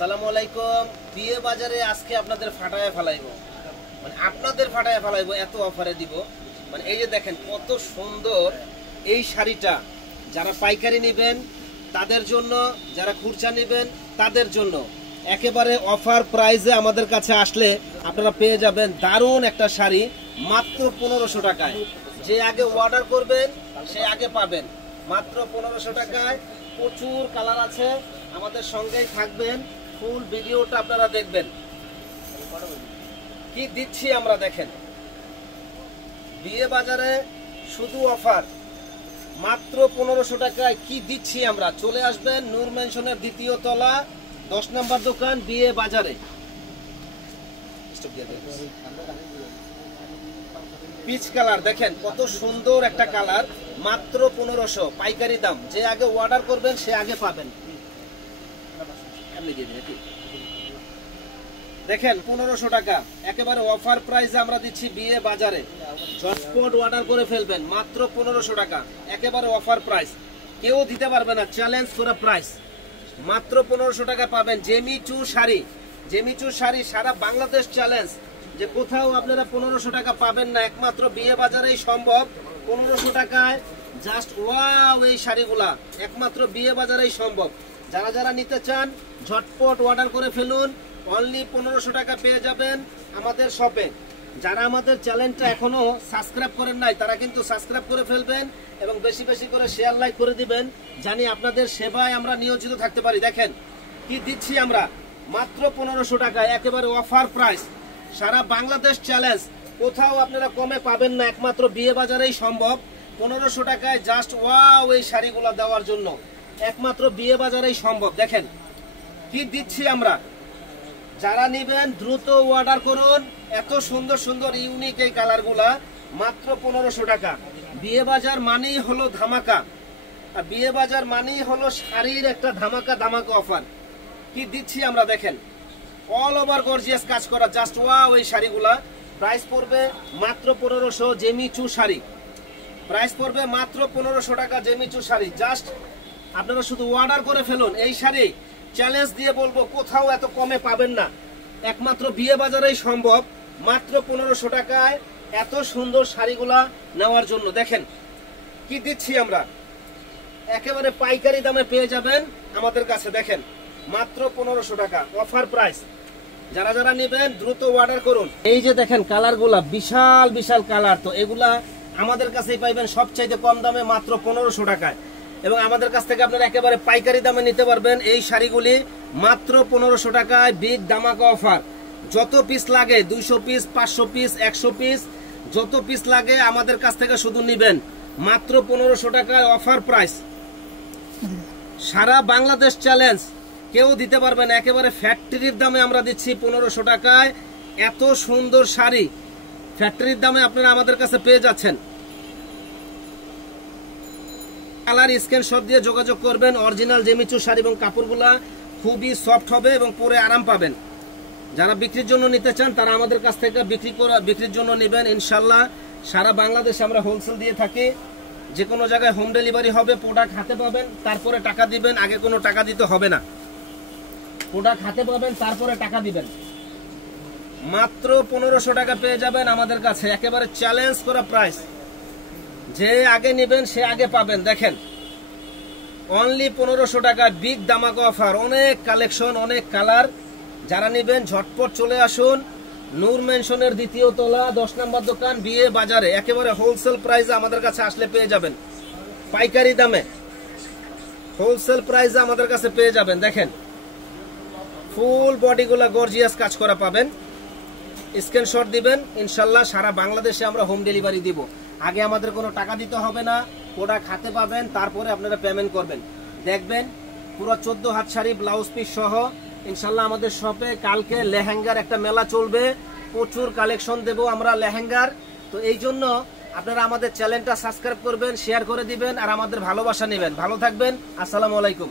আসসালামু আলাইকুম। বিয়ে বাজারে আজকে আপনাদের ফাটায় ফেলাইবো, মানে আপনাদের ফাটায় ফেলাইবো, এত অফারে দিব। মানে এই যে দেখেন কত সুন্দর এই শাড়িটা, যারা পাইকারি নেবেন তাদের জন্য, যারা খুচরা নেবেন তাদের জন্য একেবারে অফার প্রাইসে আমাদের কাছে আসলে আপনারা পেয়ে যাবেন দারুণ একটা শাড়ি মাত্র 1500 টাকায়। যে আগে অর্ডার করবেন সে আগে পাবেন মাত্র 1500 টাকায়। প্রচুর কালার আছে, আমাদের সঙ্গেই থাকবেন, ফুল ভিডিওটা আপনারা দেখবেন। কি দিচ্ছি আমরা দেখেন, বিয়ে বাজারে শুধু অফার মাত্র 1500 টাকায় কি দিচ্ছি আমরা। চলে আসবেন নূর ম্যানশনের দ্বিতীয় তলা 10 নম্বর দোকান বিয়ে বাজারে। পিচ কালার দেখেন কত সুন্দর একটা কালার, মাত্র 1500 পাইকারি দাম। যে আগে অর্ডার করবেন সে আগে পাবেন। দেখেন 1500 টাকা একেবারে অফার প্রাইসে আমরা দিচ্ছি বিয়ে বাজারে। ঝটপট অর্ডার করে ফেলবেন মাত্র 1500 টাকা, একেবারে অফার প্রাইস, কেউ দিতে পারবে না, চ্যালেঞ্জ করা প্রাইস। মাত্র 1500 টাকা পাবেন জেমিচু শাড়ি। জেমিচু শাড়ি সারা বাংলাদেশ চ্যালেঞ্জ, যে কোথাও আপনারা 1500 টাকা পাবেন না, একমাত্র বিয়ে বাজারেই সম্ভব। 1500 টাকায় জাস্ট ওয়াও এই শাড়িগুলা একমাত্র বিয়ে বাজারেই সম্ভব। যারা যারা নিতে চান ঝটপট অর্ডার করে ফেলুন, অনলি 1500 টাকা পেয়ে যাবেন আমাদের শপে। যারা আমাদের চ্যানেলটা এখনো সাবস্ক্রাইব করেন নাই তারা কিন্তু সাবস্ক্রাইব করে ফেলবেন এবং বেশি বেশি করে শেয়ার লাইক করে দিবেন, জানি আপনাদের সেবায় আমরা নিয়োজিত থাকতে পারি। দেখেন কি দিচ্ছি আমরা মাত্র 1500 টাকায়, একেবারে অফার প্রাইস, সারা বাংলাদেশ চ্যালেঞ্জ, কোথাও আপনারা কমে পাবেন না, একমাত্র বিয়ে বাজারেই সম্ভব। 1500 টাকায় জাস্ট ওয়াও এই শাড়িগুলো দেওয়ার জন্য একমাত্র বিয়ে বাজারেই সম্ভব। দেখেন কি দিচ্ছি আমরা, যারা নেবেন দ্রুত অর্ডার করুন। এত সুন্দর সুন্দর ইউনিক এই কালারগুলা মাত্র 1500 টাকা। বিয়ে বাজার মানেই হলো ধামাকা, আর বিয়ে বাজার মানেই হলো শাড়ির একটা ধামাকা ধামাকা অফার। কি দিচ্ছি আমরা দেখেন, অল ওভার গর্জিয়াস কাজ করা, জাস্ট ওয়াও এই শাড়িগুলা। প্রাইস পড়বে মাত্র 1500 জেমিচু শাড়ি, প্রাইস পড়বে মাত্র 1500 টাকা জেমিচু শাড়ি। জাস্ট আপনারা শুধু অর্ডার করে ফেলুন এই শাড়ি, চ্যালেঞ্জ দিয়ে বলবো কোথাও এত কমে পাবেন না, একমাত্র বিয়ে বাজারেই সম্ভব। মাত্র 1500 টাকায় এত সুন্দর শাড়িগুলা নেওয়ার জন্য দেখেন কি দিচ্ছি আমরা, একেবারে পাইকারি দামে পেয়ে যাবেন আমাদের কাছে। দেখেন মাত্র 1500 টাকা অফার প্রাইস। যারা যারা নেবেন দ্রুত অর্ডার করুন। এই যে দেখেন কালারগুলা বিশাল বিশাল কালার, তো এগুলা আমাদের কাছেই পাইবেন সবচাইতে কম দামে মাত্র 1500 টাকায়। এবং আমাদের কাছ থেকে আপনারা একেবারে পাইকারি দামে নিতে পারবেন এই শাড়িগুলি মাত্র 1500 টাকায়। বিগ ধামাকা অফার, যত পিস লাগে 200 পিস 500 পিস 100 পিস যত পিস লাগে আমাদের কাছ থেকে শুধু নিবেন মাত্র 1500 টাকায় অফার প্রাইস। সারা বাংলাদেশ চ্যালেঞ্জ, কেউ দিতে পারবে না, একেবারে ফ্যাক্টরির দামে আমরা দিচ্ছি 1500 টাকায়। এত সুন্দর শাড়ি ফ্যাক্টরির দামে আপনারা আমাদের কাছে পেয়ে যাচ্ছেন। কালার স্ক্রিনশট দিয়ে যোগাযোগ করবেন। অরিজিনাল জেমিচু শাড়ি এবং কাপড়গুলা খুবই সফট হবে এবং পরে আরাম পাবেন। যারা বিক্রির জন্য নিতে চান তারা আমাদের কাছ থেকে বিক্রির জন্য নেবেন ইনশাল্লাহ। সারা বাংলাদেশে আমরা হোলসেল দিয়ে থাকি, যে কোনো জায়গায় হোম ডেলিভারি হবে। প্রোডাক্ট হাতে পাবেন তারপরে টাকা দিবেন, আগে কোনো টাকা দিতে হবে না। প্রোডাক্ট হাতে পাবেন তারপরে টাকা দিবেন। মাত্র 1500 টাকা পেয়ে যাবেন আমাদের কাছে, একেবারে চ্যালেঞ্জ করা প্রাইস। যে আগে নেবেন সে আগে পাবেন। দেখেন অনলি 1500 টাকা, বিগ ধামাকা অফার, অনেক কালেকশন, অনেক কালার। যারা নেবেন ঝটপট চলে আসুন নূর ম্যানশনের দ্বিতীয় তলা 10 নম্বর দোকান বিয়ে বাজারে। একেবারে হোলসেল প্রাইসে আমাদের কাছে আসলে পেয়ে যাবেন, পাইকারি দামে হোলসেল প্রাইসে আমাদের কাছে পেয়ে যাবেন। দেখেন ফুল বডিগুলা গর্জিয়াস কাজ করা পাবেন। স্ক্রিনশট দিবেন, ইনশাল্লাহ সারা বাংলাদেশে আমরা হোম ডেলিভারি দিব। আগে আমাদের কোনো টাকা দিতে হবে না, প্রোডাক্ট হাতে পাবেন তারপরে আপনারা পেমেন্ট করবেন। দেখবেন পুরো 14 হাত শাড়ি ব্লাউজ পিস সহ ইনশাল্লাহ আমাদের শপে কালকে লেহেঙ্গার একটা মেলা চলবে, প্রচুর কালেকশন দেব আমরা লেহেঙ্গার। তো এই জন্য আপনারা আমাদের চ্যানেলটা সাবস্ক্রাইব করবেন, শেয়ার করে দিবেন আর আমাদের ভালোবাসা নেবেন। ভালো থাকবেন, আসসালামু আলাইকুম।